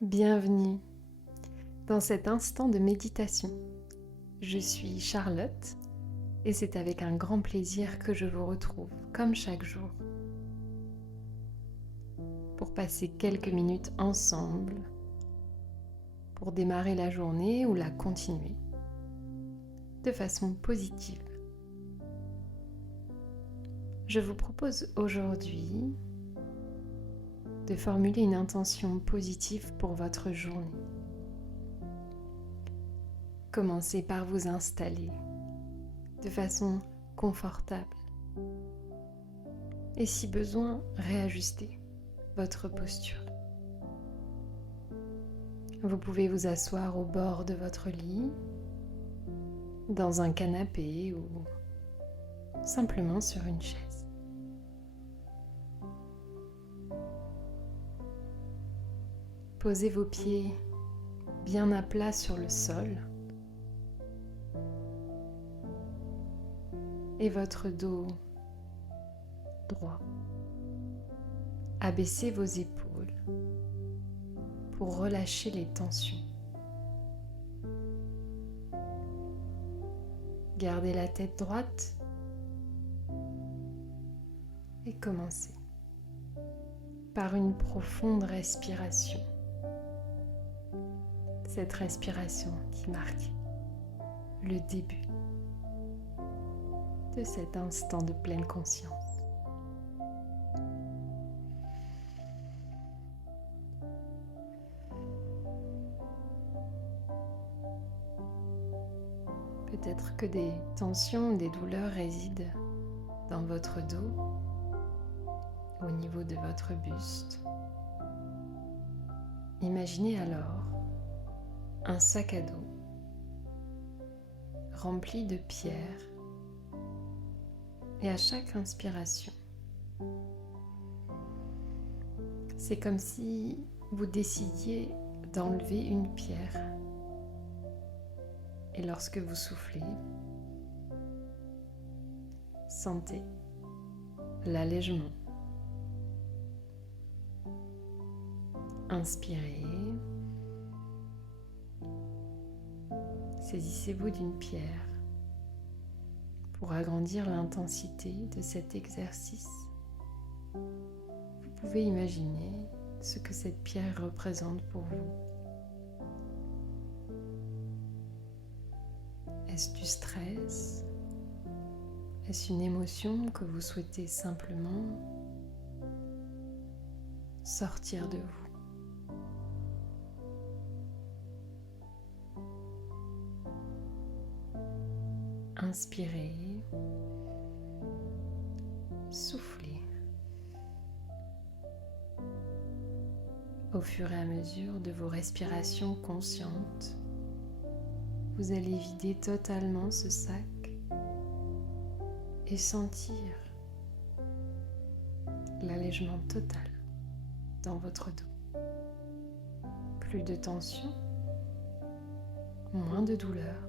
Bienvenue dans cet instant de méditation. Je suis Charlotte et c'est avec un grand plaisir que je vous retrouve, comme chaque jour, pour passer quelques minutes ensemble, pour démarrer la journée ou la continuer de façon positive. Je vous propose aujourd'hui de formuler une intention positive pour votre journée. Commencez par vous installer de façon confortable et si besoin, réajustez votre posture. Vous pouvez vous asseoir au bord de votre lit, dans un canapé ou simplement sur une chaise. Posez vos pieds bien à plat sur le sol et votre dos droit. Abaissez vos épaules pour relâcher les tensions. Gardez la tête droite et commencez par une profonde respiration. Cette respiration qui marque le début de cet instant de pleine conscience. Peut-être que des tensions, des douleurs résident dans votre dos, au niveau de votre buste. Imaginez alors un sac à dos rempli de pierres et à chaque inspiration, c'est comme si vous décidiez d'enlever une pierre. Et lorsque vous soufflez, sentez l'allègement. Inspirez. Saisissez-vous d'une pierre pour agrandir l'intensité de cet exercice. Vous pouvez imaginer ce que cette pierre représente pour vous. Est-ce du stress? Est-ce une émotion que vous souhaitez simplement sortir de vous? Inspirez, soufflez. Au fur et à mesure de vos respirations conscientes, vous allez vider totalement ce sac et sentir l'allègement total dans votre dos. Plus de tension, moins de douleur.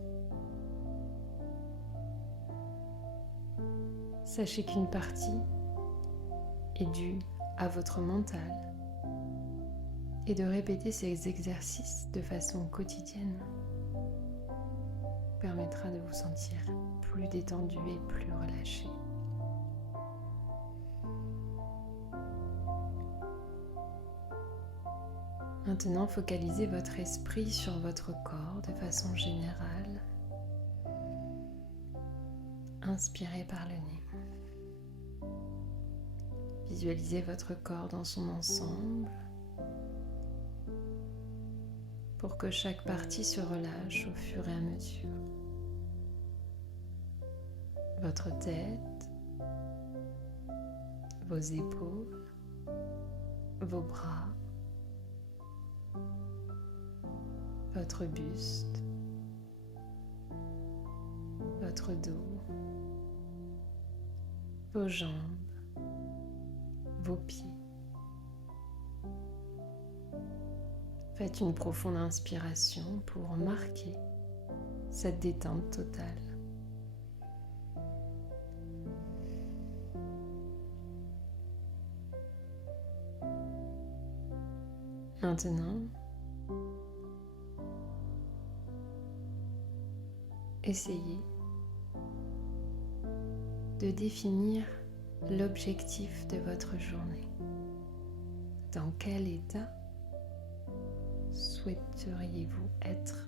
Sachez qu'une partie est due à votre mental et de répéter ces exercices de façon quotidienne permettra de vous sentir plus détendu et plus relâché. Maintenant, focalisez votre esprit sur votre corps de façon générale. Inspirez par le nez. Visualisez votre corps dans son ensemble pour que chaque partie se relâche au fur et à mesure. Votre tête, vos épaules, vos bras, votre buste, votre dos, vos jambes, vos pieds. Faites une profonde inspiration pour marquer cette détente totale. Maintenant, essayez de définir l'objectif de votre journée. Dans quel état souhaiteriez-vous être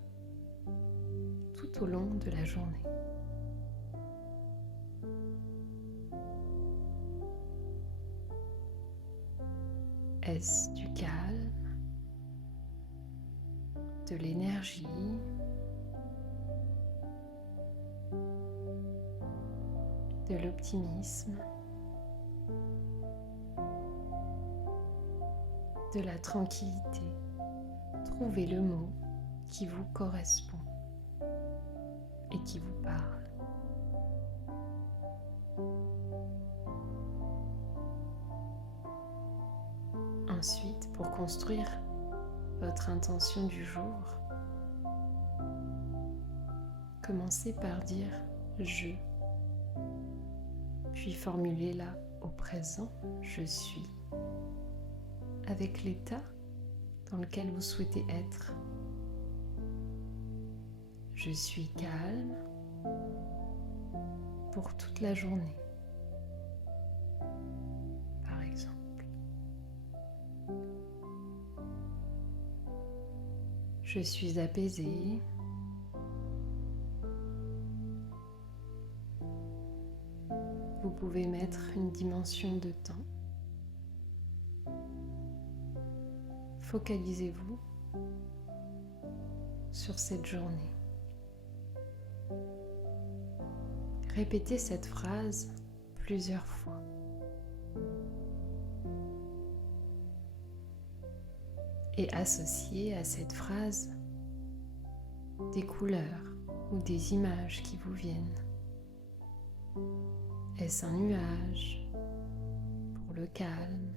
tout au long de la journée? Est-ce du calme, de l'énergie, de l'optimisme, de la tranquillité? Trouvez le mot qui vous correspond et qui vous parle. Ensuite, pour construire votre intention du jour, commencez par dire « je », puis formulez-la au présent « je suis », avec l'état dans lequel vous souhaitez être. Je suis calme pour toute la journée, par exemple. Je suis apaisée. Vous pouvez mettre une dimension de temps. Focalisez-vous sur cette journée. Répétez cette phrase plusieurs fois. Et associez à cette phrase des couleurs ou des images qui vous viennent. Est-ce un nuage pour le calme,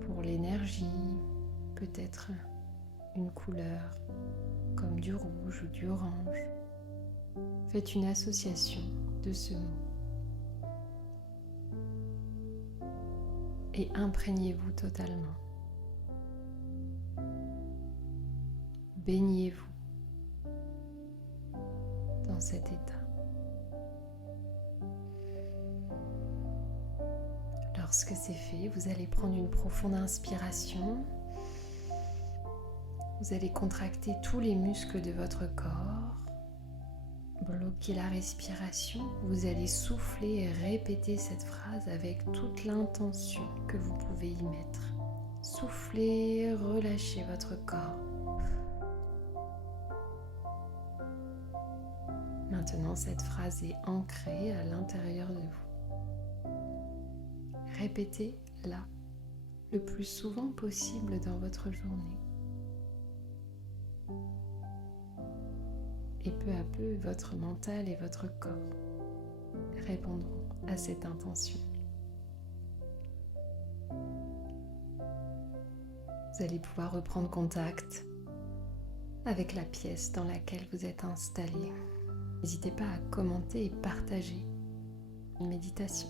pour l'énergie, peut-être une couleur comme du rouge ou du orange? Faites une association de ce mot et imprégnez-vous totalement. Baignez-vous dans cet état. Lorsque c'est fait, vous allez prendre une profonde inspiration. Vous allez contracter tous les muscles de votre corps. Bloquez la respiration. Vous allez souffler et répéter cette phrase avec toute l'intention que vous pouvez y mettre. Soufflez, relâchez votre corps. Maintenant, cette phrase est ancrée à l'intérieur de vous. Répétez-la le plus souvent possible dans votre journée. Et peu à peu, votre mental et votre corps répondront à cette intention. Vous allez pouvoir reprendre contact avec la pièce dans laquelle vous êtes installé. N'hésitez pas à commenter et partager une méditation.